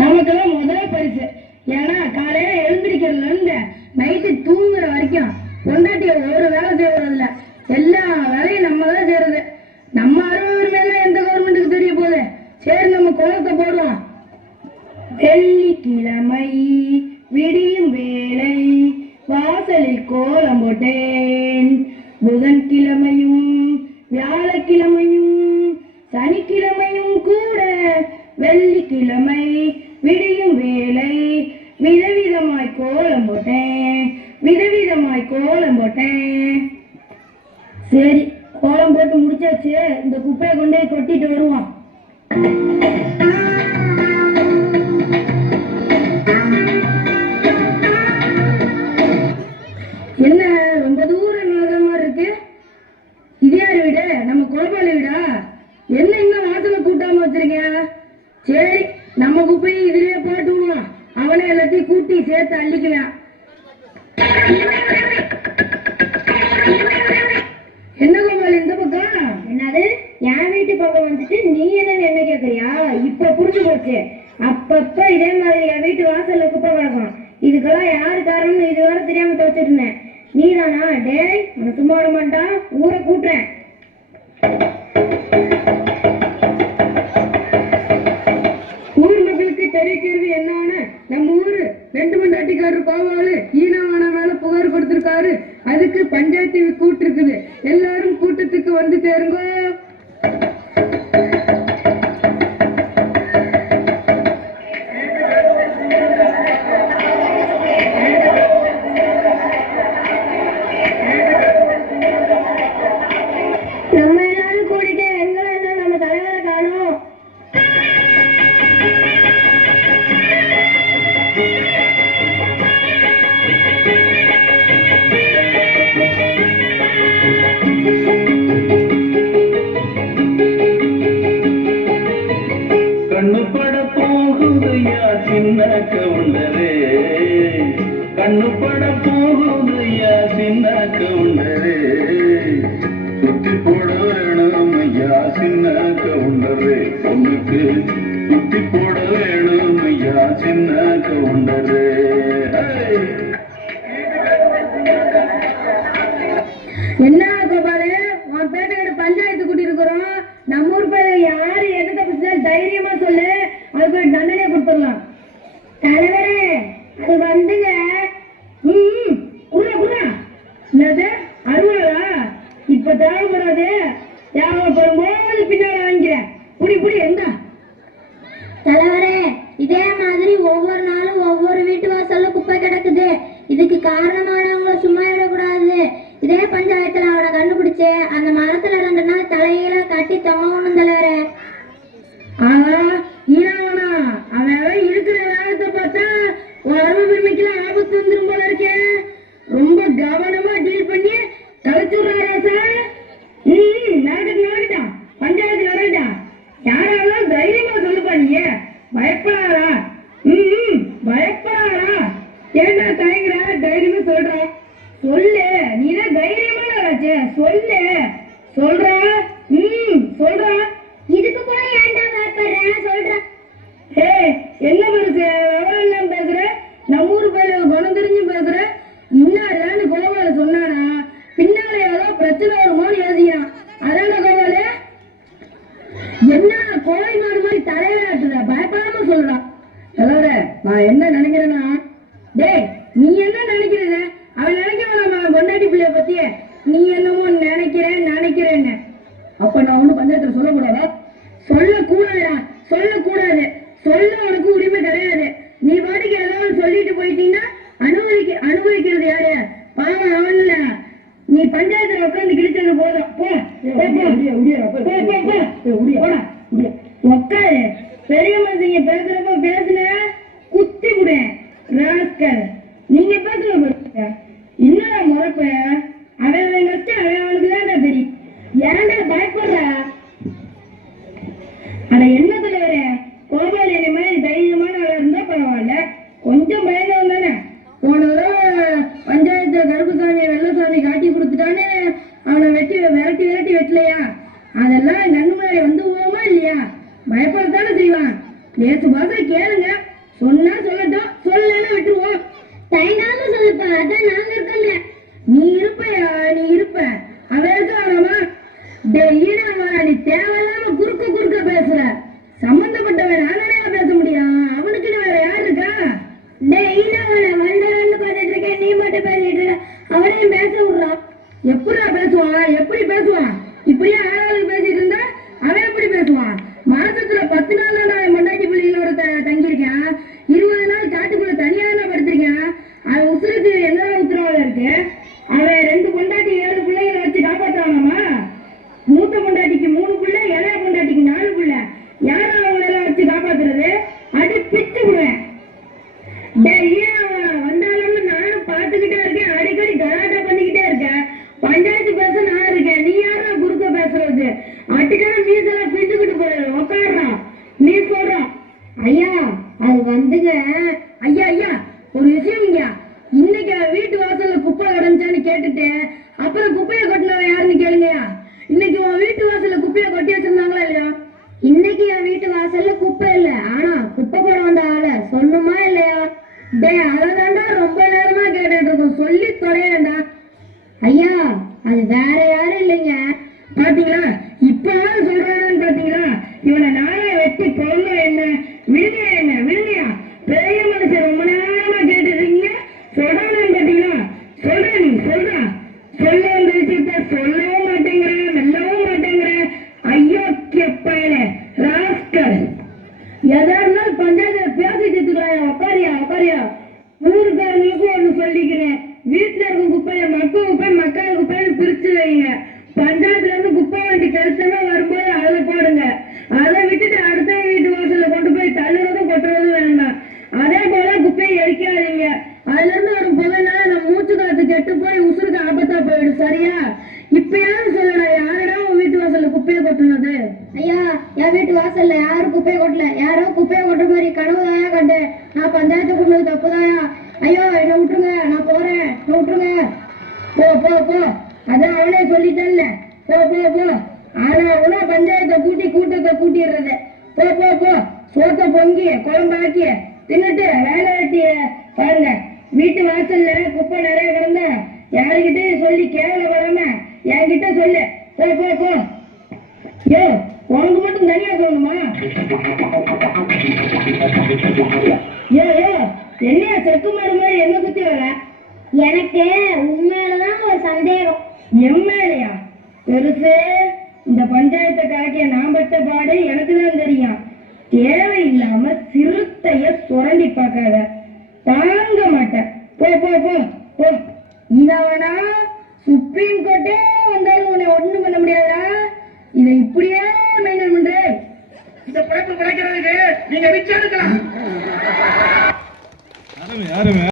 நமக்கெல்லாம் முதல் பரிசு. ஏன்னா காலையில எழுந்திருக்கிறதுல இருந்து நைட்டு தூங்குற வரைக்கும் பொண்டாட்டிய ஒரு வேலை செய்யறது இல்ல எல்லா வேலையும் நம்ம தான் செய்யறது. நம்ம அறுபது மேல எந்த கவர்மெண்ட்டுக்கு தெரிய போகுது? சரி நம்ம கோலத்தை போடுவோம் வெள்ளிக்கிழமை விடியும் வேலை வாசலில் கோலம் போட்டேன். புதன்கிழமையும் வியாழக்கிழமையும் சனிக்கிழமையும் கூட வெள்ளிக்கிழமை விடியும் வேலை விதவிதமாய் கோலம் போட்டேன் விதவிதமாய் கோலம் போட்டேன். சரி எல்லாத்தையும் கூட்டி சேர்த்து அள்ளிக்கலாம். என்ன கோபால் இந்த பக்கம்? என்னது? என் வீட்டு பக்கம் வந்துட்டு நீ என்ன என்ன கேக்குறியா? இப்ப புரிஞ்சு போச்சு. அப்பப்ப இதே மாதிரி என் வீட்டு வாசல்ல குப்பை கிடக்கும். இதுக்கெல்லாம் யாரு காரணம்னு இதுவரை தெரியாம துவச்சிட்டு இருந்தேன். நீ தானா டேய் உன்னை சும்மா விட மாட்டான் ஊரை கூட்டுறேன். ரெண்டு கோவாலு. ஈனவான மேல புகார் கொடுத்திருக்காரு. அதுக்கு பஞ்சாயத்து கூட்டு இருக்குது எல்லாரும் கூட்டத்துக்கு வந்து சேருங்க. என்ன கோபாலு உன் பேட்டையோட பஞ்சாயத்து கூட்டி இருக்கிறோம் நம்ம ஊர் பேரு யாரு எது தப்பு செஞ்சாலும் தைரியமா சொல்லு அதுக்கு ஒரு தண்டனை கொடுத்துடலாம் தலைவரே அது வந்துங்க ம் குடுறா குடுறா என்னது அறுவலா இப்ப தேவைப்படாது தேவைப்படும் போது பின்னால வாங்கிக்கிறேன் புடி புடி எந்த தலைவரே இதே மாதிரி ஒவ்வொரு நாளும் ஒவ்வொரு வீட்டு வாசல்ல குப்பை கிடக்குது இதுக்கு காரணமானவங்கள சும்மா விடக்கூடாது இதே பஞ்சாயத்துல அவனை கண்டுபிடிச்சு அந்த மரத்துல ரெண்டு நாள் தலையில கட்டி தொங்கணும் தலைவரே ஆனா ஈராவனா அவன் இருக்கிற வேகத்தை பார்த்தா உன் அருமை பெருமைக்கெல்லாம் ஆபத்து வந்துடும் போல இருக்கே. ரொம்ப கவனமா டீல் பண்ணி கலைச்சுடுறாரா சார் ம் நடக்கட்டும் நடக்கட்டும் பஞ்சாயத்து நடக்கட்டும் யாராலும் தைரியமா சொல்லுப்பா நீங்க பயப்படாதா ம் ம், பயப்படாதா ஏண்டா தயங்குற தைரியமா சொல்ற சொல்லு நீதான் தைரியமான ஆளாச்சே சொல்லு. சொல்றா? ம் சொல்றா. இதுக்கு கூட ஏன்டா பயப்படுறேன் சொல்றேன் ஏய் என்ன பெருசு விவரம் பேசுற? நம்ம ஊர் பேரு குணம் தெரிஞ்சு பேசுற? இன்னாருன்னு கோபால சொன்னானா பின்னால ஏதோ பிரச்சனை வருமோன்னு யோசிக்கிறான். அதான கோபால? என்ன கோழி மாடு மாதிரி தலைவராட்டுற பயப்படாம சொல்றான் தலைவர நான் என்ன நினைக்கிறேன் பஞ்சாயத்துல சொல்லக்கூடாதா? சொல்லக்கூடாதுடா. சொல்லக்கூடாது. சொல்ல உனக்கு உரிமை கிடையாது. நீ பாட்டுக்கு ஏதாவது சொல்லிட்டு போயிட்டீங்கன்னா அனுபவிக்க அனுபவிக்கிறது யாரு? பாவம் அவன் இல்ல. நீ பஞ்சாயத்துல உட்காந்து கிழிச்சது போதும். போ. உட்காரு. ரங்கமாரி ஓமா இல்லையா? பயப்படத்தானே செய்வான். நேற்று பாச கேளுங்க. சொன்னா சொல்லட்டும் சொல்லலன்னா விட்டுருவோம். தயங்காம சொல்லுப்பா அதான் நாங்க ஐயா அது வந்துங்க. ஐயா நான் பஞ்சாயத்து கூப்பிட்டது தப்புதாயா? ஐயோ என்ன விட்டுருங்க நான் போறேன். என்ன விட்டுருங்க. போ போ போ. அதான் அவனே சொல்லிட்டேன்ல. போ போ போ. ஆனா அவளும் பஞ்சாயத்தை கூட்டி கூட்டத்தை கூட்டிடுறது. போ போ போ. சோத்த பொங்கி குழம்பாக்கி தின்னுட்டு வேலை வெட்டி பாருங்க. வீட்டு வாசல்ல குப்பை நிறைய செக்கு மாடு மாதிரி என்ன சுத்தி வர? எனக்கு உண்மையிலதான் ஒரு சந்தேகம். எம்எல்ஏயா பெருசு இந்த பஞ்சாயத்தை கலக்கிய நான் பட்ட பாடு எனக்கு தான் தெரியும் தேவையில்லாம சிறுத்தைய சுரண்டி பார்க்காத. தாங்க மாட்டேன். போ போ போ போ. இவனா சுப்ரீம் கோர்ட்டே வந்தாலும் உன்னை ஒண்ணும் பண்ண முடியாதா இதை இப்படியே மெயின்டைன் பண்ற. இந்த பழக்கம் கிடைக்கிறதுக்கு நீங்க விசாரிக்கலாம் யாருமே